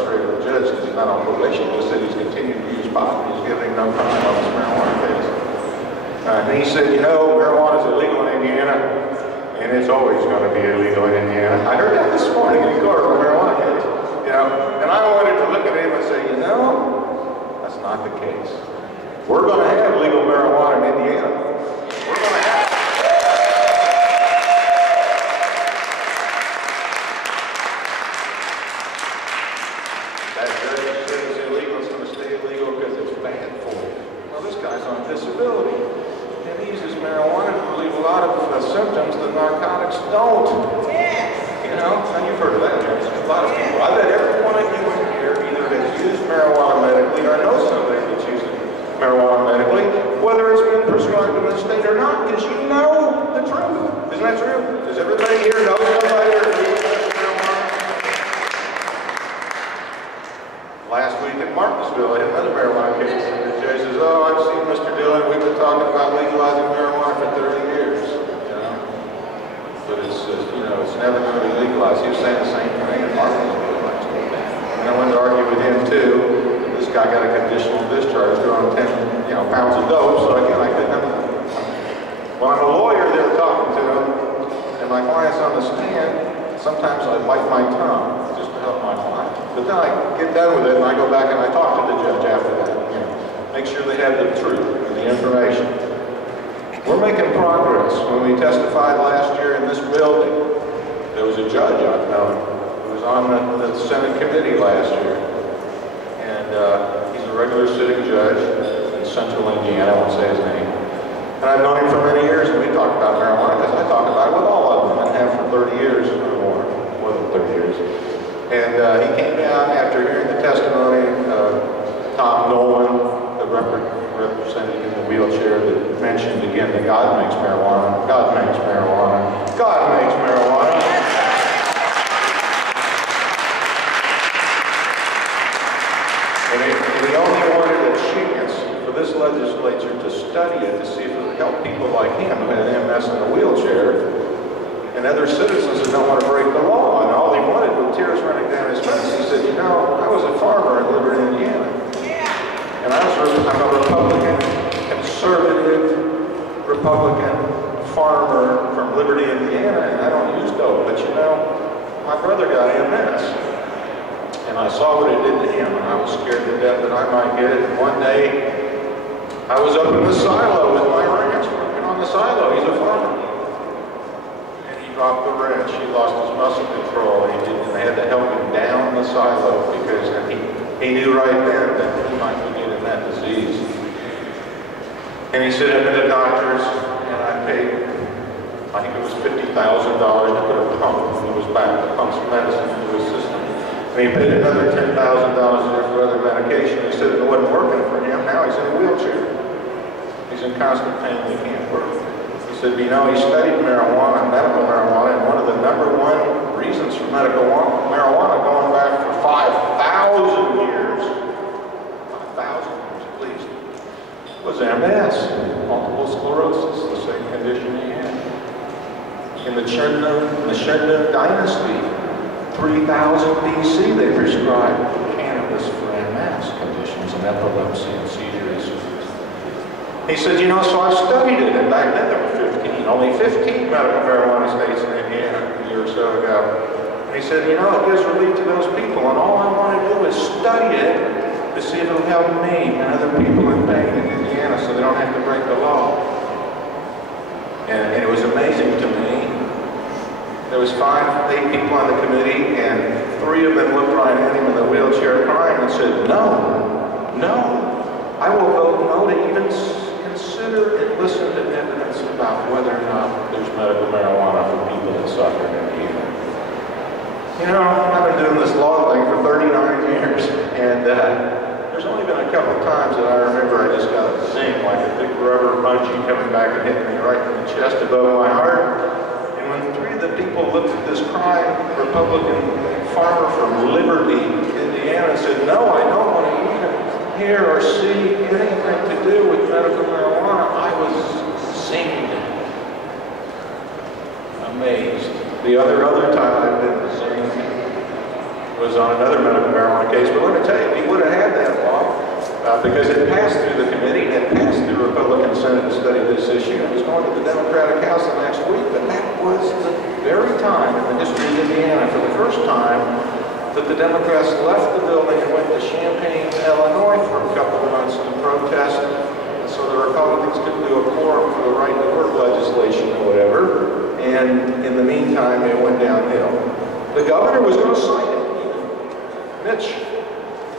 frustrated with the judge because he's not on probation. He just said he's continued to use pot. He's giving no time on this marijuana case. And he said, you know, marijuana is illegal in Indiana, and it's always going to be illegal in Indiana. I heard that this morning in court on the marijuana case. You know, and I wanted to look at him and say, you know, that's not the case. We're going to have legal marijuana in Indiana. We're going to have it. That judge said it's illegal, it's going to stay illegal because it's bad for you. Well, this guy's on disability, and he uses marijuana to relieve a lot of symptoms that narcotics don't. You know, and you've heard of that, James. A lot of people. I bet every one of you in here either has used marijuana medically or knows somebody that's using marijuana medically, whether it's been prescribed in the state or not, because you know the truth. Isn't that true? Does everybody here know somebody or marijuana? Last week in Martinsville, I had another marijuana case, and the judge says, oh, I've seen Mr. Dillon, we've been talking about legalizing marijuana for 30 years, you know? But it's, you know, it's never going to be legalized. He was saying the same thing in Martinsville last week. And I went to argue with him, too. This guy got a conditional discharge for 10, pounds of dope, so again, I couldn't have it. When I'm a lawyer, they were talking to him, and my client's on the stand, sometimes I bite my tongue just to help my client. But then I get done with it, and I go back and I talk to the judge after that, make sure they have the truth and the information. We're making progress. When we testified last year in this building, there was a judge I've known who was on the Senate committee last year. And he's a regular sitting judge in central Indiana, I won't say his name. And I've known him for many years, and we talk about marijuana because I talk about it with all of them and have for 30 years or more than 30 years. And he came down after hearing the testimony of Tom Norml, the representative in the wheelchair, that mentioned again that God makes marijuana, God makes marijuana, God makes marijuana. And he only wanted a chance for this legislature to study it to see if it would help people like him who had MS in a wheelchair and other citizens who don't want to break the law. And all he wanted with tears running down his face, he said, you know, I was a farmer in Liberty, Indiana. And I'm a Republican, conservative Republican farmer from Liberty, Indiana, and I don't use dope, but you know, my brother got MS. And I saw what it did to him, and I was scared to death that I might get it. And one day, I was up in the silo with my ranch, working on the silo. He's a farmer. And he dropped the wrench. He lost his muscle control. And they had to help him down the silo because he knew right then that he might be getting that disease. And he said, I've been to doctors, and I paid, I think it was $50,000 to put a pump in his back, to pump some medicine into his system. And he paid another $10,000 for other medication. He said it wasn't working for him. Now he's in a wheelchair. He's in constant pain. He can't work. He said, you know, he studied marijuana, medical marijuana, and one of the #1 reasons for medical marijuana going back for 5,000 years, 5,000 years at least, was MS, multiple sclerosis, the same condition he had. In the Shenda dynasty, 3000 BC, they prescribed cannabis for MS conditions and epilepsy and seizures. He said, you know, so I've studied it, and back then there were 15, only 15 medical marijuana states in Indiana a year or so ago. And he said, you know, it gives relief to those people, and all I want to do is study it to see if it'll help me and other people in pain in Indiana so they don't have to break the law. And it was amazing to me. There was 8 people on the committee, and 3 of them looked right at him in the wheelchair crying and said, no, no, I will vote no to even consider and listen to evidence about whether or not there's medical marijuana for people that suffer in Indiana. You know, I've been doing this law thing for 39 years, and there's only been a couple of times that I remember I just got a zing, like a big rubber bungee coming back and hitting me right in the chest above my heart. When 3 of the people looked at this crying Republican farmer from Liberty, Indiana, and said, no, I don't want to even hear or see anything to do with medical marijuana, I was zinged. Amazed. The other time I've been zinged was on another medical marijuana case. But let me tell you, we would have had that law because it passed through the committee and it passed through the Republican Senate to study this issue. It was going to the Democratic House the next week, but that was the very time in the history of Indiana, for the first time, that the Democrats left the building and went to Champaign, Illinois for a couple of months to protest, so the Republicans could do a quorum for the right to work legislation or whatever, and in the meantime, it went downhill. The governor was going to sign it. Mitch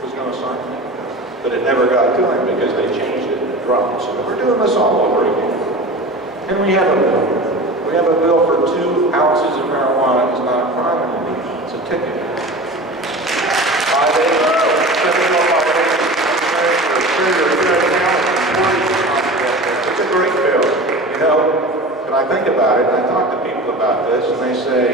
was going to sign it, but it never got to him because they changed it and dropped it. So we're doing this all over again. And we have a bill. We have a bill for 2 ounces of marijuana. It's not a crime in Indiana. It's a ticket. It's a great bill. You know, and I think about it, and I talk to people about this, and they say,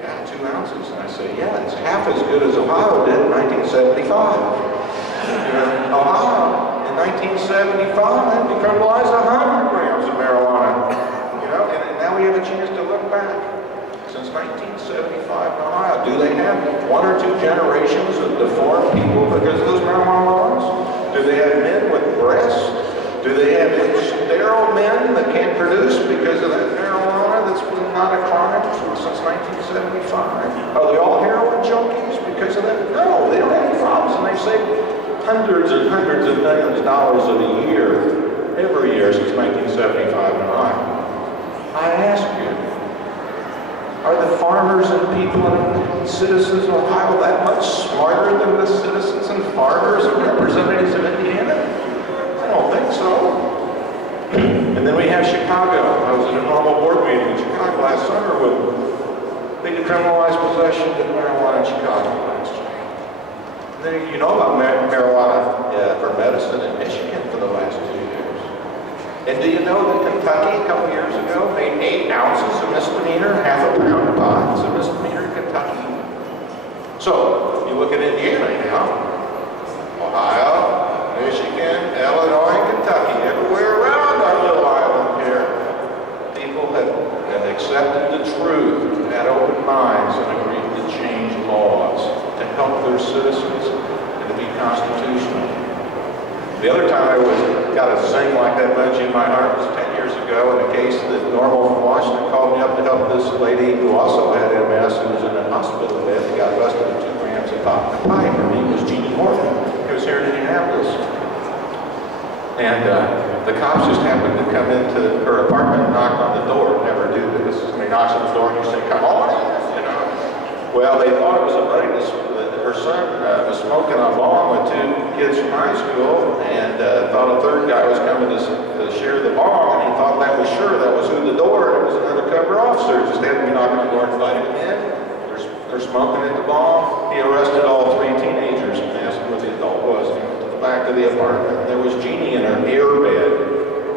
yeah, 2 ounces. And I say, yeah, it's half as good as Ohio did in 1975. Ohio, in 1975, decriminalized 100 grams of marijuana. You know, and now we have a chance to look back. Since 1975 in Ohio, do they have 1 or 2 generations of deformed people because of those marijuana laws? Do they have men with breasts? Do they have sterile men that can't produce because of that marijuana that's been not a crime since 1975? Are they all heroin junkies because of that? No, they don't have any problems, and they save hundreds and hundreds of millions of dollars a year, every year since 1975 in Ohio. I ask you, are the farmers and people and citizens of Ohio that much smarter than the citizens and farmers and representatives of Indiana? I don't think so. And then we have Chicago. I was at a Norml board meeting in Chicago last summer with they decriminalized possession of marijuana in Chicago last year. And then you know about marijuana for medicine in Michigan for the last 2 years. And do you know that Kentucky, a couple years ago, made 8 ounces a misdemeanor, half a pound of pot? It's a misdemeanor in Kentucky. So, you look at Indiana now, Ohio, Michigan, Illinois, Kentucky, everywhere around our little island here, people have accepted the truth, had open minds, and agreed to change laws to help their citizens and to be constitutional. The other time I got a zing like that bunch in my heart was 10 years ago in a case that Norml from Washington called me up to help this lady who also had MS, who was in a hospital bed, and got busted with 2 grams of pot in a pipe. Her name was Jeannie Morgan. He was here in Indianapolis. And the cops just happened to come into her apartment and knocked on the door. Never do this. Somebody knocks on the door and you say, come on in, you know. Well, they thought it was a buddy. Her son was smoking a bong with 2 kids from high school, and thought a 3rd guy was coming to share the bong, and he thought that was who the door, and it was an undercover officer. Just happened to be knocking on the door and inviting them in. They're smoking at the bong. He arrested all 3 teenagers and asked them where the adult was. And he went to the back of the apartment, and there was Jeannie in her air bed,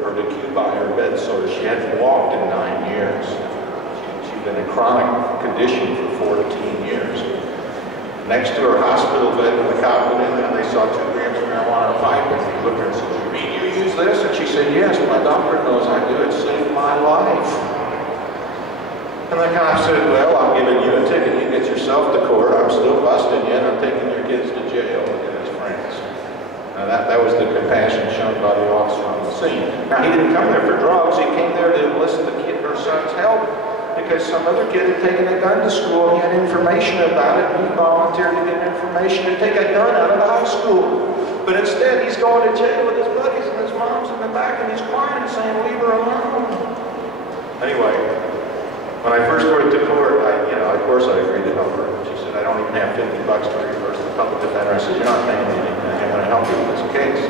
or the cube by her bed sore. She hadn't walked in 9 years. She'd been in chronic condition for 14 years. Next to her hospital bed, when the cop went in there, they saw 2 grams of marijuana in a pipe, and he looked at her and said, you mean you use this? And she said, yes, my doctor knows I do. It saved my life. And the cop said, well, I'm giving you a ticket. You get yourself to court. I'm still busting you, and I'm taking your kids to jail. Look at his friends. Now that was the compassion shown by the officer on the scene. Now, he didn't come there for drugs. He came there to enlist her son's help, because some other kid had taken a gun to school. He had information about it, and he volunteered to get information to take a gun out of the high school. But instead, he's going to jail with his buddies, and his mom's in the back, and he's crying and saying, leave her alone. Anyway, when I first went to court, of course I agreed to help her. She said, I don't even have $50 to reimburse the public defender. I said, you're not paying me anything. I'm going to help you with this case.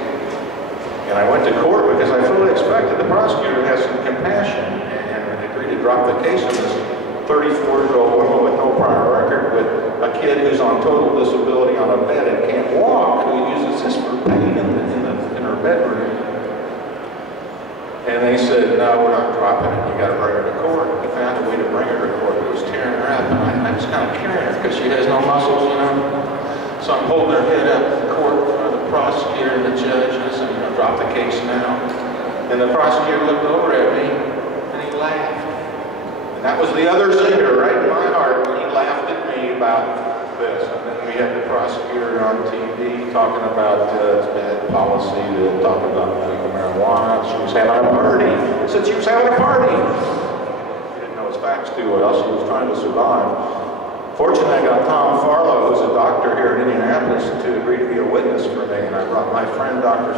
And I went to court because I fully expected the prosecutor to have some compassion and agreed to drop the case on this 34-year-old woman with no prior record, with a kid who's on total disability on a bed and can't walk, who uses this for pain in her bedroom. And they said, no, we're not dropping it. You got to bring her to court. We found a way to bring her to court. It was tearing her up, and I was kind of carrying her because she has no muscles, you know. So I'm holding her head up in court in front of the prosecutor and the judge, and I said, drop the case now. And the prosecutor looked over at me, and he laughed. And that was the other zinger right in my heart when he laughed at me about this. And then we had the prosecutor on TV talking about it's bad policy to talk about medical marijuana. She was having a party. Said she was having a party. She didn't know his facts too well. She was trying to survive. Fortunately, I got Tom Farlow, who's a doctor here in Indianapolis, to agree to be a witness for me. And I brought my friend, Dr.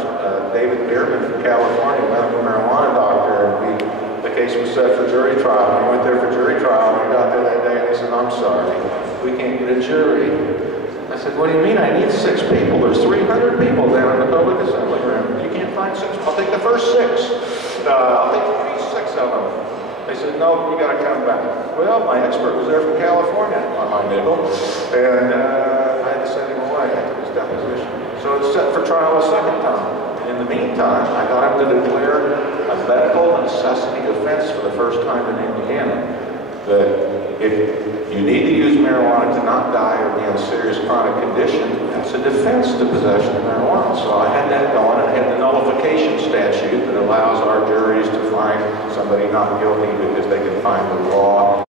David Bierman from California, medical marijuana doctor, and the case was set for jury trial. And I went there for jury trial, and we got there that day, and they said, I'm sorry, we can't get a jury. I said, what do you mean? I need 6 people. There's 300 people down in the public assembly room. You can't find 6. I'll take the first 6. I'll take at least 6 of them. They said, no, you got to come back. Well, my expert was there from California on my nickel, and I had to send him away after his deposition. So it's set for trial a second time. And in the meantime, I got him to declare a medical necessity defense for the first time in Indiana, that if you need to use marijuana to not die or be in a serious chronic condition, that's a defense to possession of marijuana. So I had that going, and I had the nullification statute that allows our juries to find somebody not guilty because they can find the law